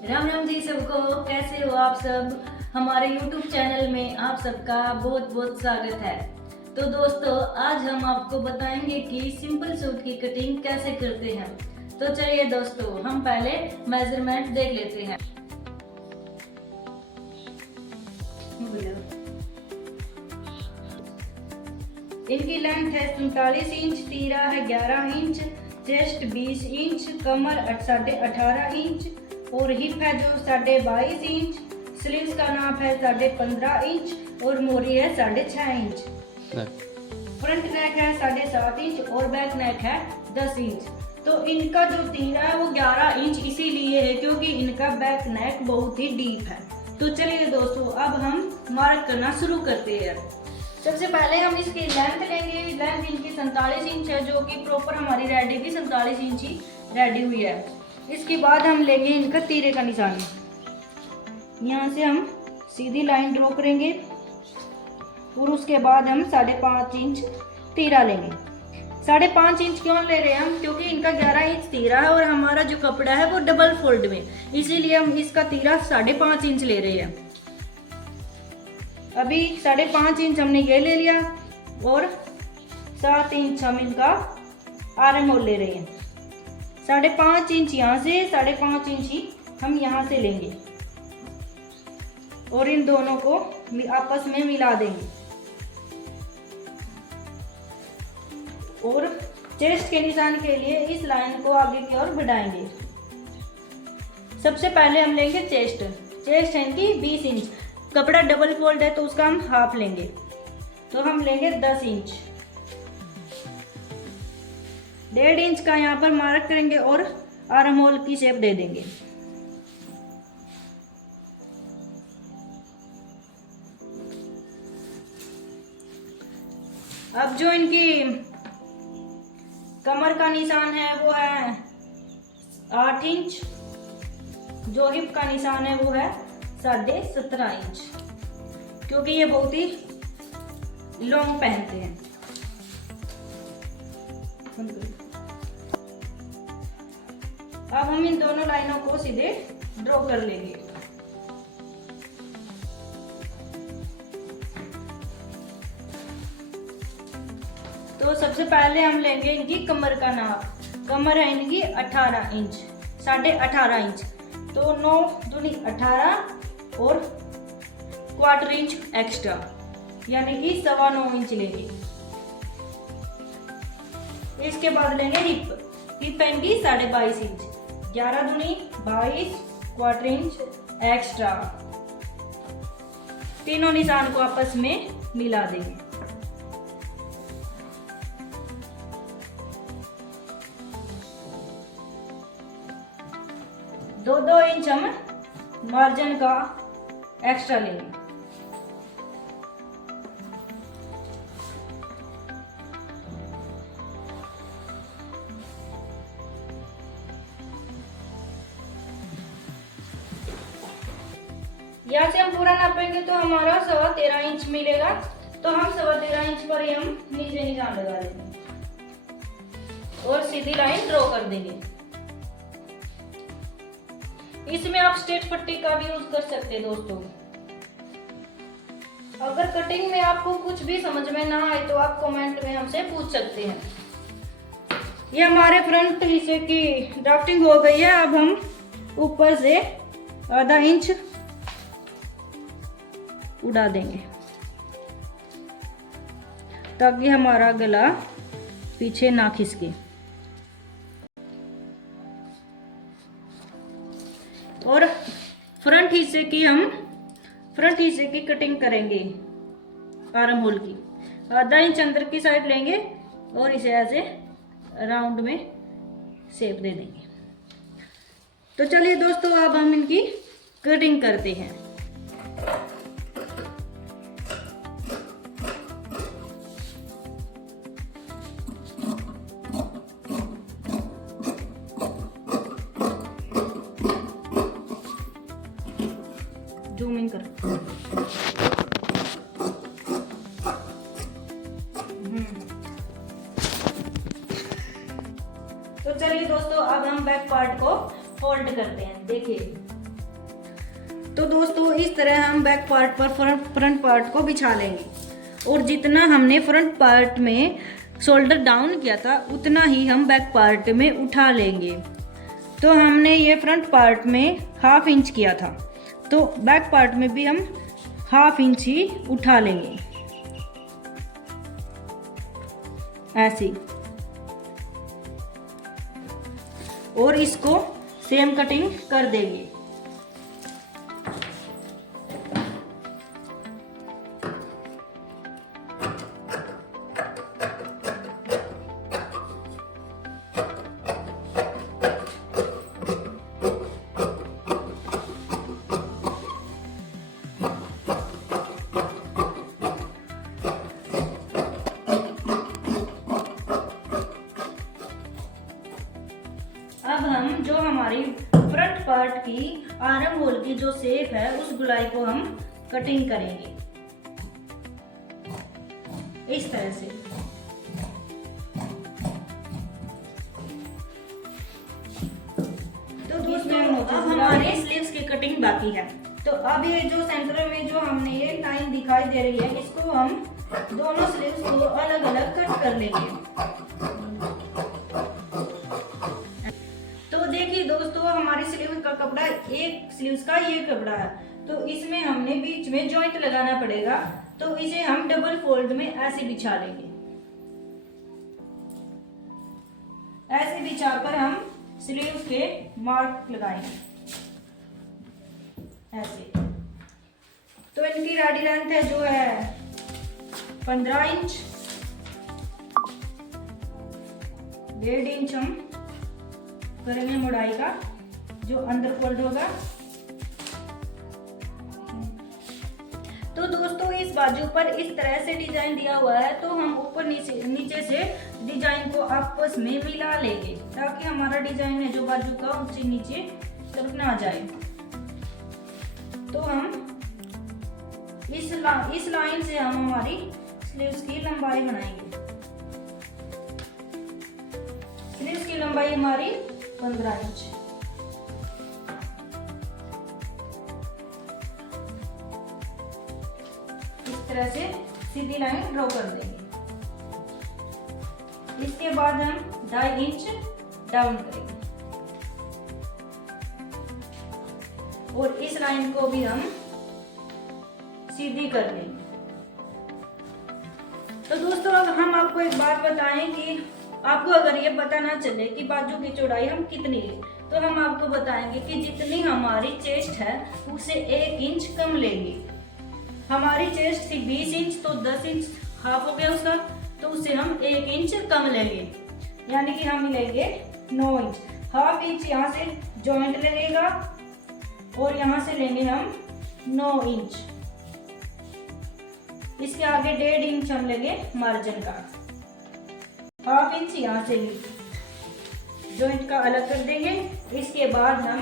राम राम जी सबको। कैसे हो आप सब। हमारे YouTube चैनल में आप सबका बहुत बहुत स्वागत है। तो दोस्तों, आज हम आपको बताएंगे कि सिंपल सूट की कटिंग कैसे करते हैं। तो चलिए दोस्तों, हम पहले मेजरमेंट देख लेते हैं। इनकी लेंथ है 47 इंच, तीरा है 11 इंच, चेस्ट 20 इंच, कमर 18.5 इंच और हिप है जो 22.5 इंच, स्लीव्स का नाप है 15.5 इंच और मोरी है 6.5 इंच। फ्रंट नेक है 7.5 इंच और बैक नेक है 10 इंच। तो इनका जो तीरा है वो 11 इंच इसीलिए है क्योंकि इनका बैक नेक बहुत ही डीप है। तो चलिए दोस्तों, अब हम मार्क करना शुरू करते हैं। सबसे पहले हम इसकी लेंथ लेंगे। लेंथ इनकी 47 इंच है, जो कि प्रॉपर हमारी रेडी भी 47 इंच ही रेडी हुई है। इसके बाद हम लेंगे इनका तीरे का निशान। यहाँ से हम सीधी लाइन ड्रॉ करेंगे और उसके बाद हम 5.5 इंच तीरा लेंगे। 5.5 इंच क्यों ले रहे हैं हम, क्योंकि इनका 11 इंच तीरा है और हमारा जो कपड़ा है वो डबल फोल्ड में, इसीलिए हम इसका तीरा 5.5 इंच ले रहे हैं। अभी 5.5 इंच हमने ये ले लिया और 7 इंच हम इनका आर्म होल ले रहे हैं। 5.5 इंच यहाँ से, 5.5 इंच ही हम यहाँ से लेंगे और इन दोनों को आपस में मिला देंगे और चेस्ट के निशान के लिए इस लाइन को आगे की ओर बढ़ाएंगे। सबसे पहले हम लेंगे चेस्ट। चेस्ट है इनकी 20 इंच, कपड़ा डबल फोल्ड है तो उसका हम हाफ लेंगे, तो हम लेंगे 10 इंच। 1.5 इंच का यहाँ पर मार्क करेंगे और आर्म होल की शेप दे देंगे। अब जो इनकी कमर का निशान है वो है 8 इंच, जो हिप का निशान है वो है 17.5 इंच, क्योंकि ये बहुत ही लॉन्ग पहनते हैं। अब हम इन दोनों लाइनों को सीधे ड्रॉ कर लेंगे। तो सबसे पहले हम लेंगे इनकी कमर का नाप। कमर है इनकी 18 इंच, 18.5 इंच, तो 9 दूनी 18 और 1/4 इंच एक्स्ट्रा, यानी कि 9.25 इंच लेंगे। इसके बाद लेंगे हिप। हिप है इनकी 22.5 इंच, 11 दूनी 22, 1/4 इंच एक्स्ट्रा। तीनों निशान को आपस में मिला देंगे। दो इंच हम मार्जिन का एक्स्ट्रा लेंगे। यहाँ से हम पूरा नापेंगे तो हमारा 13.25 इंच मिलेगा, तो हम 13.25 इंच पर ही हम नीचे निशान लगा देंगे और सीधी लाइन ड्रॉ कर देंगे। इसमें आप स्ट्रेट पट्टी का भी यूज कर सकते हैं दोस्तों। अगर कटिंग में आपको कुछ भी समझ में ना आए तो आप कमेंट में हमसे पूछ सकते हैं। ये हमारे फ्रंट हिस्से की ड्राफ्टिंग हो गई है। अब हम ऊपर से आधा इंच उड़ा देंगे ताकि हमारा गला पीछे ना खिसके। और फ्रंट हिस्से की कटिंग करेंगे आर्म होल की। आधा इंच अंदर की साइड लेंगे और इसे ऐसे राउंड में शेप दे देंगे। तो चलिए दोस्तों, अब हम इनकी कटिंग करते हैं। जूम इन कर। तो चलिए दोस्तों, अब हम बैक पार्ट को फोल्ड करते हैं। देखिए तो दोस्तों इस तरह हम बैक पार्ट पर फ्रंट पार्ट को बिछा लेंगे, और जितना हमने फ्रंट पार्ट में शोल्डर डाउन किया था उतना ही हम बैक पार्ट में उठा लेंगे। तो हमने ये फ्रंट पार्ट में 1/2 इंच किया था, तो बैक पार्ट में भी हम 1/2 इंच ही उठा लेंगे ऐसे, और इसको सेम कटिंग कर देंगे। अब हम जो हमारी फ्रंट पार्ट की आर्म होल की जो शेप है उस गुलाई को हम कटिंग करेंगे इस तरह से। तो दोस्तों अब हमारे स्लीव्स की कटिंग बाकी है। तो अब ये जो सेंटर में जो हमने ये लाइन दिखाई दे रही है, इसको हम दोनों स्लीव्स को अलग अलग कट कर लेंगे। दोस्तों हमारी स्लीव का कपड़ा, एक स्लीव्स का ये कपड़ा है, तो इसमें हमने बीच में जॉइंट लगाना पड़ेगा। तो इसे हम डबल फोल्ड में ऐसे बिछा लेंगे। ऐसे बिछाकर हम स्लीव के मार्क लगाएंगे ऐसे। तो इनकी रेडी लेंथ है जो है 15 इंच, 1.5 इंच हम करेंगे मोटाई का जो अंदर फोल्ड होगा। तो दोस्तों इस बाजू पर इस तरह से डिजाइन दिया हुआ है, तो हम ऊपर नीचे से डिजाइन को आपस में मिला लेंगे ताकि हमारा डिजाइन है जो बाजू का ऊंचे नीचे तक ना जाए। तो हम इस लाइन से हम हमारी स्लीव्स की लंबाई बनाएंगे। स्लीव्स की लंबाई हमारी 15 इंच। इस तरह से सीधी लाइन ड्रॉ कर देंगे। इसके बाद हम 2.5 इंच डाउन करेंगे और इस लाइन को भी हम सीधी कर लेंगे। तो दोस्तों अब हम आपको एक बात बताएं कि आपको अगर ये पता ना चले कि बाजू की चौड़ाई हम कितनी लें, तो हम आपको बताएंगे कि जितनी हमारी चेस्ट है उसे 1 इंच कम लेंगे। हमारी चेस्ट थी 20 इंच, तो 10 इंच हाफ हो गया उसका, तो उसे हम 1 इंच कम लेंगे, यानी कि हम लेंगे 9 इंच। 1/2 इंच यहाँ से जॉइंट लगेगा और यहाँ से लेंगे हम 9 इंच। इसके आगे 1.5 इंच हम लेंगे मार्जिन का। 1/2 इंच यहाँ से भी जॉइंट का अलग कर देंगे। इसके बाद हम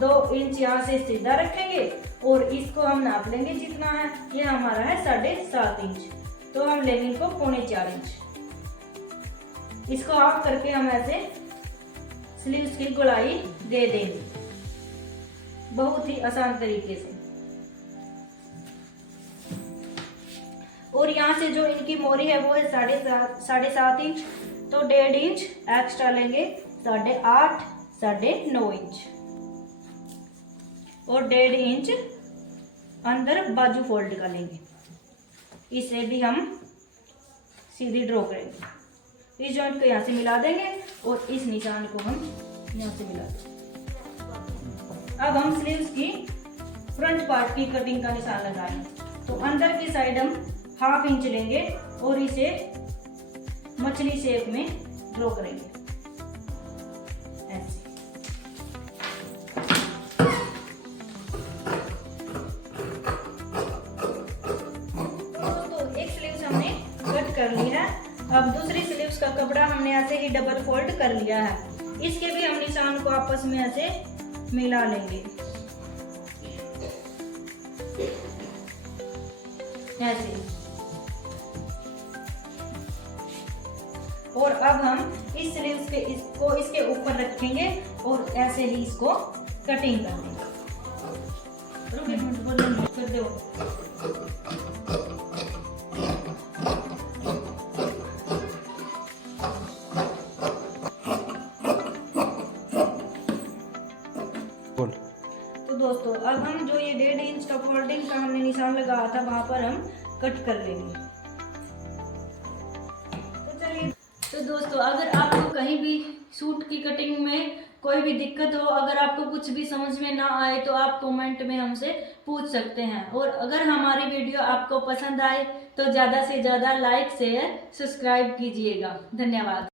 2 इंच यहाँ से सीधा रखेंगे और इसको हम नाप लेंगे जितना है। ये हमारा है 7.5 इंच, तो हम लेंगे इसको 3.25 इंच। इसको हाफ करके हम ऐसे स्लीव्स की गोलाई दे देंगे बहुत ही आसान तरीके से। और यहाँ से जो इनकी मोरी है वो है 7.5 इंच, तो 1.5 इंच एक्स्ट्रा लेंगे, 8.5 9.5 इंच और 1.5 इंच अंदर बाजू फोल्ड का लेंगे। इसे भी हम सीधी ड्रॉ करेंगे। इस जॉइंट को यहाँ से मिला देंगे और इस निशान को हम यहाँ से मिला देंगे। अब हम स्लीव्स की फ्रंट पार्ट की कटिंग का निशान लगाएंगे। तो अंदर की साइड हम 1/2 इंच लेंगे और इसे मछली शेप में ड्रॉ करेंगे ऐसे। तो एक स्लीव्स हमने कट कर ली है। अब दूसरी स्लीव्स का कपड़ा हमने ऐसे ही डबल फोल्ड कर लिया है। इसके भी हम निशान को आपस में ऐसे मिला लेंगे ऐसे। और अब हम इस स्लीव्स के इसके ऊपर रखेंगे और ऐसे ही इसको कटिंग कर देंगे। रुक एक मिनट, वॉल्यूम कर दो। बोल। तो दोस्तों अब हम जो ये 1.5 इंच का फोल्डिंग का हमने निशान लगाया था वहां पर हम कट कर लेंगे। तो चलिए, तो दोस्तों अगर आपको कहीं भी सूट की कटिंग में कोई भी दिक्कत हो, अगर आपको कुछ भी समझ में ना आए तो आप कमेंट में हमसे पूछ सकते हैं। और अगर हमारी वीडियो आपको पसंद आए तो ज़्यादा से ज़्यादा लाइक शेयर सब्सक्राइब कीजिएगा। धन्यवाद।